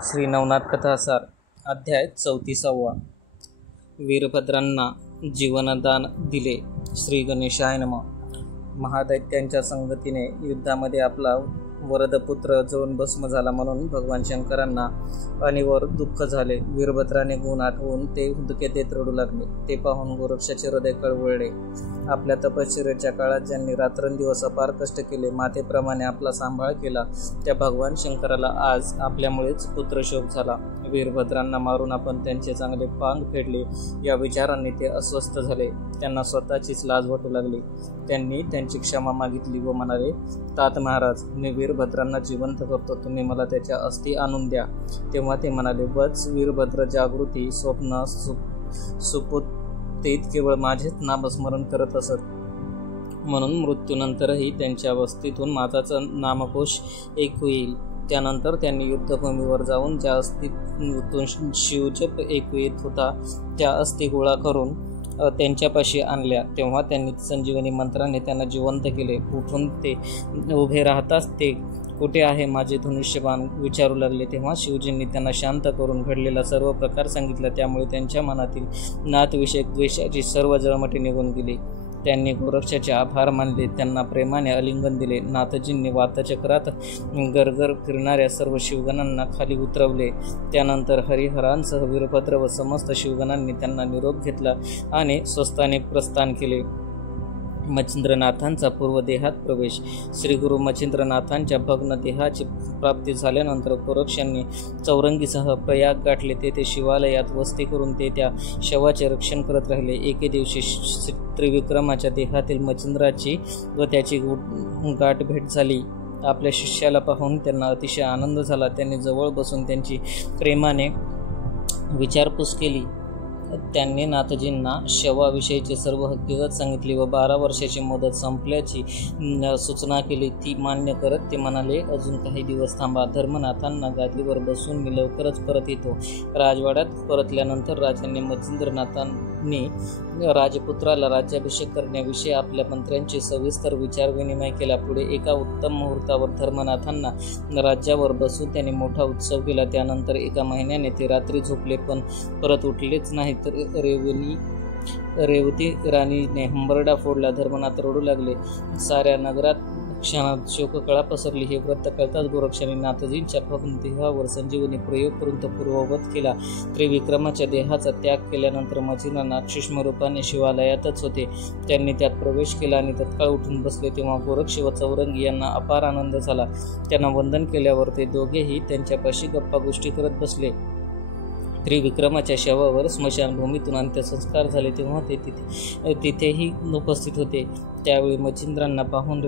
श्री नवनाथ कथासार अध्याय 34. वीरभद्रांना जीवनदान दिले. श्री गणेशाय नमः. महादैत्यांच्या संगतीने युद्धामध्ये आपला वरदपुत्र जळून भस्म झाला म्हणून भगवान शंकरांना अनिवर दुःख झाले. वीरभद्राने गुण आठवून ते हुंदके देत रडू लागले. ते पाहून गोरक्षाचे हृदय कळवळले. आपल्या तपश्चर्येच्या काळात ज्यांनी रात्रंदिवस अपार कष्ट केले, मातेप्रमाणे आपला सांभाळ केला, त्या भगवान शंकराला आज आपल्यामुळेच पुत्रशोक झाला. वीरभद्रांना मारून आपण त्यांचे चांगले पांग फेडले या विचारांनी ते अस्वस्थ झाले. त्यांना स्वतःचीच लाज वाटू लागली. त्यांनी त्यांची क्षमा मागितली व म्हणाले, तात महाराज, मी वीरभद्रांना जिवंत करतो, तुम्ही मला त्याच्या अस्थी आणून द्या. तेव्हा ते म्हणाले, बस वीरभद्र जागृती स्वप्न सुपुतीत केवळ माझेच नामस्मरण करत असत, म्हणून मृत्यूनंतरही त्यांच्या वस्तीतून माझाच नामकोश ऐकू येईल. त्यानंतर त्यांनी युद्धभूमीवर जाऊन ज्या अस्थितून शिवजप ऐकू येत होता त्या अस्थी गोळा करून त्यांच्यापाशी आणल्या. तेव्हा त्यांनी संजीवनी मंत्राने त्यांना जिवंत केले. उठून ते उभे राहताच ते कुठे आहे माझे धनुष्यबाण विचारू लागले. तेव्हा शिवजींनी त्यांना शांत करून घडलेला सर्व प्रकार सांगितला. त्यामुळे त्यांच्या मनातील नाथविषयक द्वेषाची सर्व जळमटे निघून गेली. त्यांनी गोरक्षाचे आभार मानले, त्यांना प्रेमाने आलिंगन दिले. नाथजींनी वातचक्रात गरगर फिरणाऱ्या सर्व शिवगणांना खाली उतरवले. त्यानंतर हरिहरांसह वीरभद्र व समस्त शिवगणांनी त्यांना निरोप घेतला आणि स्वस्थाने प्रस्थान केले. मच्छिंद्रनाथांचा पूर्वदेहात प्रवेश. श्री गुरु मच्छिंद्रनाथांच्या भग्न देहाची प्राप्ती झाल्यानंतर गोरक्षांनी चौरंगीसह प्रयाग गाठले. तेथे शिवालयात वस्ती करून ते त्या शवाचे रक्षण करत राहिले. एके दिवशी त्रिविक्रमाच्या देहातील मच्छिंद्राची व त्याची गाठभेट झाली. आपल्या शिष्याला पाहून त्यांना अतिशय आनंद झाला. त्यांनी जवळ बसून त्यांची प्रेमाने विचारपूस केली. त्यांनी नाथजींना शवाविषयीची सर्व हकीकत सांगितली व 12 वर्षाची मुदत संपल्याची सूचना केली. ती मान्य करत ते म्हणाले, अजून काही दिवस थांबा. धर्मनाथांना गादीवर बसून मी लवकरच परत येतो. राजवाड्यात परतल्यानंतर राजांनी मच्छिंद्रनाथांनी राजपुत्राला राज्याभिषेक करण्याविषयी आपल्या मंत्र्यांची सविस्तर विचारविनिमय केला. पुढे एका उत्तम मुहूर्तावर धर्मनाथांना राज्यावर बसून त्यांनी मोठा उत्सव केला. त्यानंतर एका महिन्याने ते रात्री झोपले, पण परत उठलेच नाही. तर रेवती राणीने हंबरडा फोडला. धर्मनाथ रडू लागले. साऱ्या नगरात क्षणात शोककळा पसरली. हे व्रत कळताच गोरक्षाने नाथजींच्या भग्न देहावर संजीवनी प्रयोग करून तो पूर्ववत केला. त्रिविक्रमाच्या देहाचा त्याग केल्यानंतर मच्छिंद्रनाथ सूक्ष्म रूपाने शिवालयातच होते. त्यांनी त्यात प्रवेश केला आणि तत्काळ उठून बसले. तेव्हा गोरक्ष व चौरंगी यांना अपार आनंद झाला. त्यांना वंदन केल्यावर ते दोघेही त्यांच्यापाशी गप्पा गोष्टी करत बसले. त्रिविक्रमाच्या शवावर स्मशानभूमीतून अंत्यसंस्कार झाले तेव्हा ते तिथेही उपस्थित होते. त्यावेळी मच्छिंद्रांना पाहून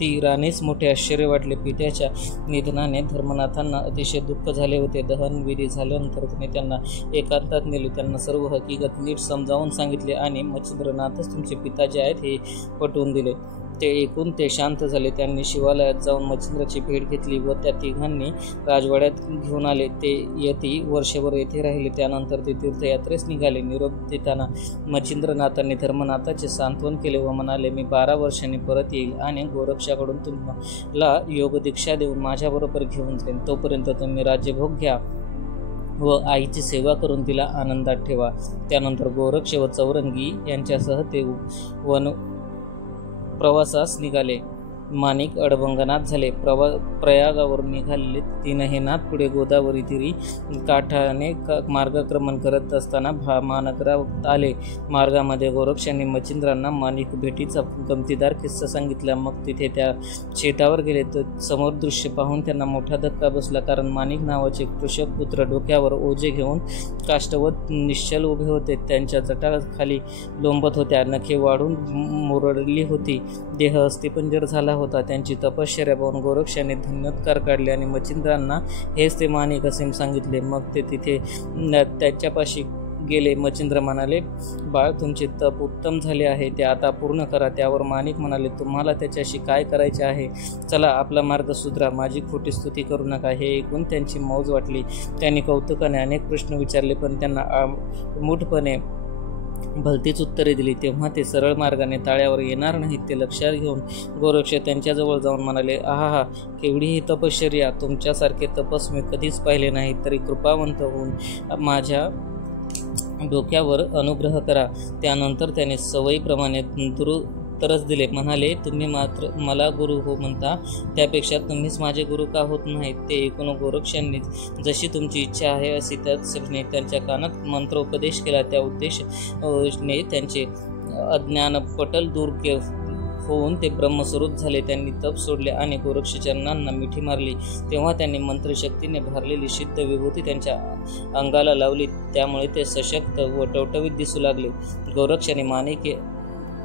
ती राणीस मोठे आश्चर्य वाटले. पित्याच्या निधनाने धर्मनाथांना अतिशय दुःख झाले होते. दहनविधी झाल्यानंतर तिने त्यांना एकांतात नेले. त्यांना सर्व हकीकत नीट समजावून सांगितले आणि मच्छिंद्रनाथच तुमचे पिता जे आहेत हे पटवून दिले. ते ऐकून ते शांत झाले. त्यांनी शिवालयात जाऊन मच्छिंद्राची भेट घेतली व त्या तिघांनी राजवाड्यात घेऊन आले. ते यती वर्षभर येथे राहिले. त्यानंतर ते तीर्थयात्रेस निघाले. निरोप देताना मच्छिंद्रनाथांनी धर्मनाथाचे सांत्वन केले व म्हणाले, मी 12 वर्षांनी परत येईल आणि गोरक्षाकडून तुम्हाला योग दीक्षा देऊन माझ्याबरोबर घेऊन जाईन. तोपर्यंत तुम्ही राज्यभोग घ्या व आईची सेवा करून तिला आनंदात ठेवा. त्यानंतर गोरक्ष व चौरंगी यांच्यासह ते प्रवासास निघाले. माणिक अडबंगनाथ झाले. प्रयागावर निघालेले तीनही नाथ पुढे गोदावरी तीरी काठाने मार्गक्रमण करत असताना महानगरात आले. मार्गामध्ये गोरक्षांनी मच्छिंद्रांना माणिक भेटीचा गमतीदार किस्सा सांगितला. मग तिथे त्या शेतावर गेले तर समोर दृश्य पाहून त्यांना मोठा धक्का बसला. कारण माणिक नावाचे कृषक पुत्र डोक्यावर ओझे घेऊन काष्टवत निश्चल उभे होते. त्यांच्या जटा खाली लोंबत होत्या. नखे वाढून मुरडली होती. देह अस्थिपंजर झाला होता. त्यांची तपश्चर्या पाहून गोरक्षाने धन्योत्कार काढले आणि मच्छिंद्रांना हेच ते माणिक असे सांगितले. मग ते तिथे त्यांच्यापाशी गेले. मच्छिंद्र म्हणाले, बाळ, तुमचे तप उत्तम झाले आहे, ते आता पूर्ण करा. त्यावर माणिक म्हणाले, तुम्हाला त्याच्याशी काय करायचे आहे? चला, आपला मार्ग सुधरा, माझी खोटी स्तुती करू नका. हे ऐकून त्यांची मौज वाटली. त्यांनी कौतुकाने अनेक प्रश्न विचारले, पण त्यांना मूढपणे भलतीच उत्तरे दिली. तेव्हा ते सरळ मार्गाने ताळ्यावर येणार नाहीत ते लक्षात घेऊन गोरक्ष त्यांच्याजवळ जाऊन म्हणाले, आहा, केवढी ही तपश्चर्या! तुमच्यासारखे तपस मी कधीच पाहिले नाही. तरी कृपावंत होऊन माझ्या डोक्यावर अनुग्रह करा. त्यानंतर त्याने सवयीप्रमाणे तरच दिले. म्हणाले, तुम्ही मात्र मला गुरु हो म्हणता, त्यापेक्षा तुम्हीच माझे गुरु का होत नाहीत? ते ऐकून गोरक्षांनी जशी तुमची इच्छा आहे अशी त्याचने त्यांच्या कानात मंत्रोपदेश केला. त्या उद्देशाने त्यांचे अज्ञान पटल दूर होऊन ते ब्रह्मस्वरूप झाले. त्यांनी तप सोडले आणि गोरक्ष चरणांना मिठी मारली. तेव्हा त्यांनी मंत्रशक्तीने भरलेली सिद्ध विभूती त्यांच्या अंगाला लावली. त्यामुळे ते सशक्त व टवटवीत दिसू लागले. गोरक्षाने माणिके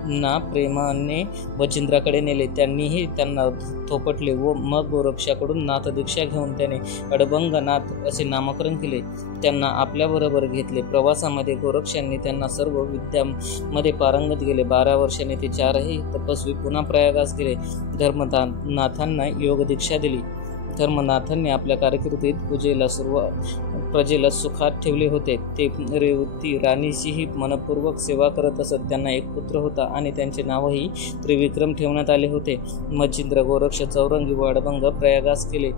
ना प्रेमाने मच्छिंद्राकडे नेले. त्यांनीही त्यांना थोपटले व मग गोरक्षाकडून नाथ दीक्षा घेऊन त्याने अडबंग नाथ असे नामकरण केले. त्यांना आपल्याबरोबर घेतले. प्रवासामध्ये गोरक्षांनी त्यांना सर्व विद्यांमध्ये पारंगत केले. 12 वर्षांनी ते 4ही तपस्वी पुन्हा प्रयागास गेले. धर्मनाथांना योग दीक्षा दिली. धर्मनाथांनी आपल्या कारकिर्दीत प्रजेला सुखात ठेवले होते. ते रेवती राणीचीही मनपूर्वक सेवा करत असत. त्यांना एक पुत्र होता आणि त्यांचे नावही त्रिविक्रम ठेवण्यात आले होते. मच्छिंद्र, गोरक्ष, चौरंगी व अडबंग प्रयागास केले.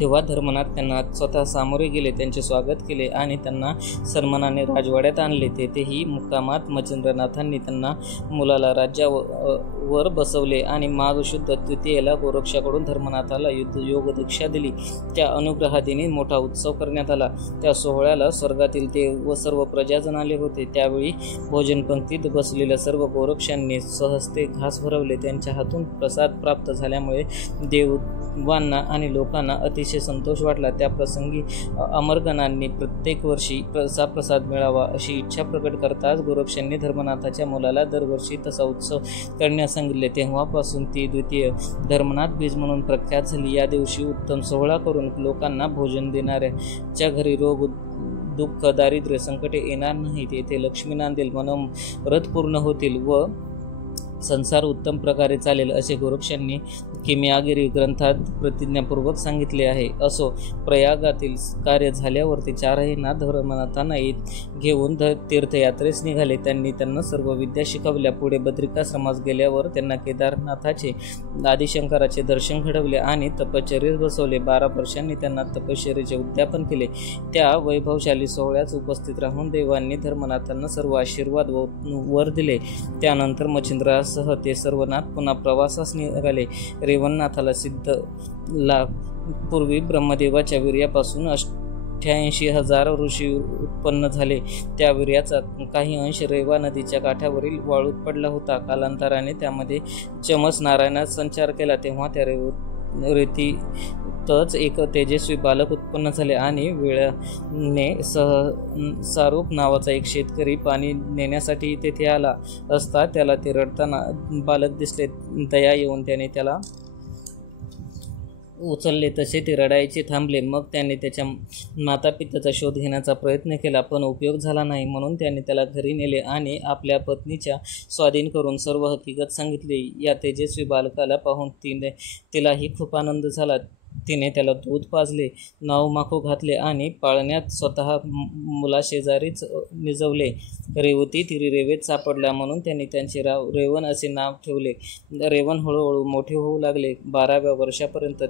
तेव्हा धर्मनाथ त्यांना स्वतः सामोरे गेले. त्यांचे स्वागत केले आणि त्यांना सन्मानाने राजवाड्यात आणले. तेथेही मुक्कामात मच्छिंद्रनाथांनी त्यांना मुलाला राज्यावर बसवले आणि माघ शुद्ध तृतीयेला गोरक्षाकडून धर्मनाथाला योग दीक्षा दिली. त्या अनुग्रहादिनी मोठा उत्सव करण्यात आला. त्या सोहळ्याला स्वर्गातील देव व सर्व प्रजाजन आले होते. त्यावेळी भोजन पंक्तीत बसलेल्या सर्व गोरक्षांनी सहस्ते घास भरवले. त्यांच्या हातून प्रसाद प्राप्त झाल्यामुळे देवांना आणि लोकांना अतिशय संतोष वाटला. त्या प्रसंगी अमरगणांनी प्रत्येक वर्षी तसा प्रसाद मिळावा अशी इच्छा प्रकट करताच गोरक्षांनी धर्मनाथाच्या मुलाला दरवर्षी तसा उत्सव करण्यास सांगितले. तेव्हापासून ती द्वितीय धर्मनाथ बीज म्हणून प्रख्यात झाली. या दिवशी उत्तम सोहळा करून लोकांना भोजन देणाऱ्याच्या घरी रोग, दुःख, दारिद्र्य, संकटे येणार नाहीत. येथे लक्ष्मी नांदेल, मनोरथ पूर्ण होतील व संसार उत्तम प्रकारे चालेल असे गोरक्षांनी किमयागिरी ग्रंथात प्रतिज्ञापूर्वक सांगितले आहे. असो, प्रयागातील कार्य झाल्यावर ते 4ही नाथ धर्मनाथांना घेऊन तीर्थयात्रेस निघाले. त्यांना सर्व विद्या शिकवल्या. पुढे बद्रिकाश्रमास गेल्यावर त्यांना केदारनाथाचे, आदिशंकराचे दर्शन घडवले आणि तपश्चर्येस बसवले. 12 वर्षांनी त्यांना तपश्चर्येचे उद्यापन केले. त्या वैभवशाली सोहळ्यास उपस्थित राहून देवांनी धर्मनाथांना सर्व आशीर्वाद व वर दिले. त्यानंतर मच्छिंद्रास सह ते सर्व नाथ पुन्हा प्रवासास निघाले. रेवणनाथाला सिद्ध पूर्वी ब्रह्मदेवाच्या वीर्यापासून 88,000 ऋषी उत्पन्न झाले. त्या वीर्याचा काही अंश रेवा नदीच्या काठावरील वाळूत पडला होता. कालांतराने त्यामध्ये चमस नारायणात संचार केला. तेव्हा त्या रेतीतच एक तेजस्वी बालक उत्पन्न झाले आणि वेळाने सारूप नावाचा एक शेतकरी पाणी नेण्यासाठी तेथे आला असता त्याला ते रडताना बालक दिसले. दया येऊन त्याने त्याला उचलले. तसे ते रडायचे थांबले. मग त्याने त्याच्या मातापित्याचा शोध घेण्याचा प्रयत्न केला, पण उपयोग झाला नाही. म्हणून त्याने त्याला घरी नेले आणि आपल्या पत्नीच्या स्वाधीन करून सर्व हकीकत सांगितली. या तेजस्वी बालकाला पाहून तिलाही खूप आनंद झाला. तिने त्याला दूध पाजले, नाव माखू घातले आणि पाळण्यात स्वतः मुलाशेजारीच निजवले. रेवती ती रेवेत सापडला म्हणून त्यांनी त्यांचे रेवण असे नाव ठेवले. रेवण हळूहळू मोठे होऊ लागले. 12व्या वर्षापर्यंत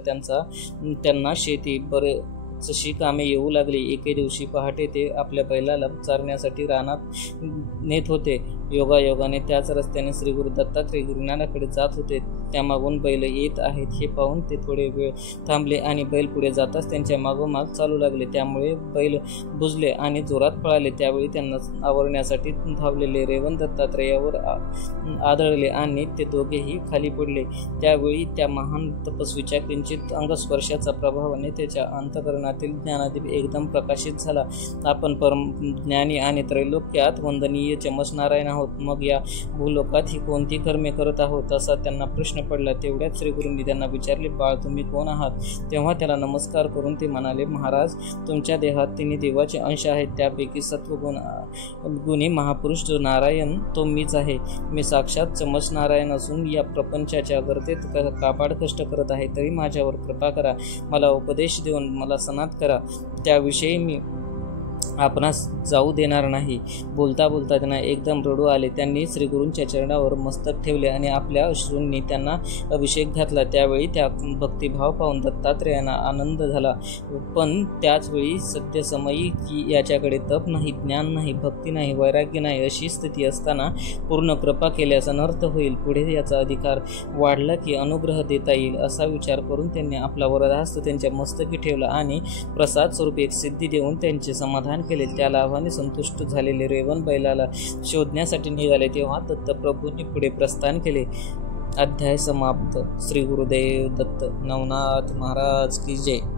त्यांना शेती बरीचशी कामे येऊ लागली. एके दिवशी पहाटे ते आपल्या बैलाला चारण्यासाठी रानात नेत होते. योगायोगाने त्याच रस्त्याने श्री गुरु दत्तात्रय गिरणाराकडे जात होते. त्यामागून बैल येत आहेत हे पाहून ते थोडे वेळ थांबले आणि बैल पुढे जाताच त्यांच्या मागोमाग चालू लागले. त्यामुळे बैल बुजले आणि जोरात पळाले. त्यावेळी त्यांना आवरण्यासाठी धावलेले रेवण दत्तात्रयावर आदळले आणि ते दोघेही खाली पडले. त्यावेळी त्या महान तपस्वीच्या किंचित अंगस्पर्शाचा प्रभावाने त्याच्या अंतःकरणातील ज्ञानादीप एकदम प्रकाशित झाला. आपण परमज्ञानी आणि त्रैलोक्यात वंदनीय चमस नारायण आहोत, मग या भूलोकात ही कोणती कर्मे करत आहोत असा त्यांना प्रश्न पडला. तेवढ्यात श्रीगुरूंनी त्यांना विचारले, बाळ तुम्ही कोण आहात? तेव्हा त्याला नमस्कार करून ते म्हणाले, महाराज तुमच्या देहात 3 देवाचे अंश आहेत. त्यापैकी सत्वगुणी महापुरुष जो नारायण तो मीच आहे. मी साक्षात चमस नारायण असून या प्रपंचाच्या गर्तेत कापाड कष्ट करत आहे. तरी माझ्यावर कृपा करा, मला उपदेश देऊन मला सनात करा. त्याविषयी मी आपणास जाऊ देणार नाही. बोलता बोलता त्यांना एकदम रडू आले. त्यांनी श्रीगुरूंच्या चरणावर मस्तक ठेवले आणि आपल्या अश्रूंनी त्यांना अभिषेक घातला. त्यावेळी त्या भक्तिभाव पाहून दत्तात्रेयांना आनंद झाला. पण त्याचवेळी सत्यसमयी की याच्याकडे तप नाही, ज्ञान नाही, भक्ती नाही, वैराग्य नाही अशी स्थिती असताना पूर्ण कृपा केल्यास अनर्थ होईल. पुढे याचा अधिकार वाढला की अनुग्रह देता येईल असा विचार करून त्यांनी आपला वरदहस्त त्यांच्या मस्तकी ठेवला आणि प्रसाद स्वरूप एक सिद्धी देऊन त्यांचे समाधान केले. त्या लाभाने संतुष्ट झालेले रेवण बैलाला शोधण्यासाठी निघाले. तेव्हा दत्तप्रभूंनी पुढे प्रस्थान केले. अध्याय समाप्त. श्री गुरुदेव दत्त. नवनाथ महाराज की जय.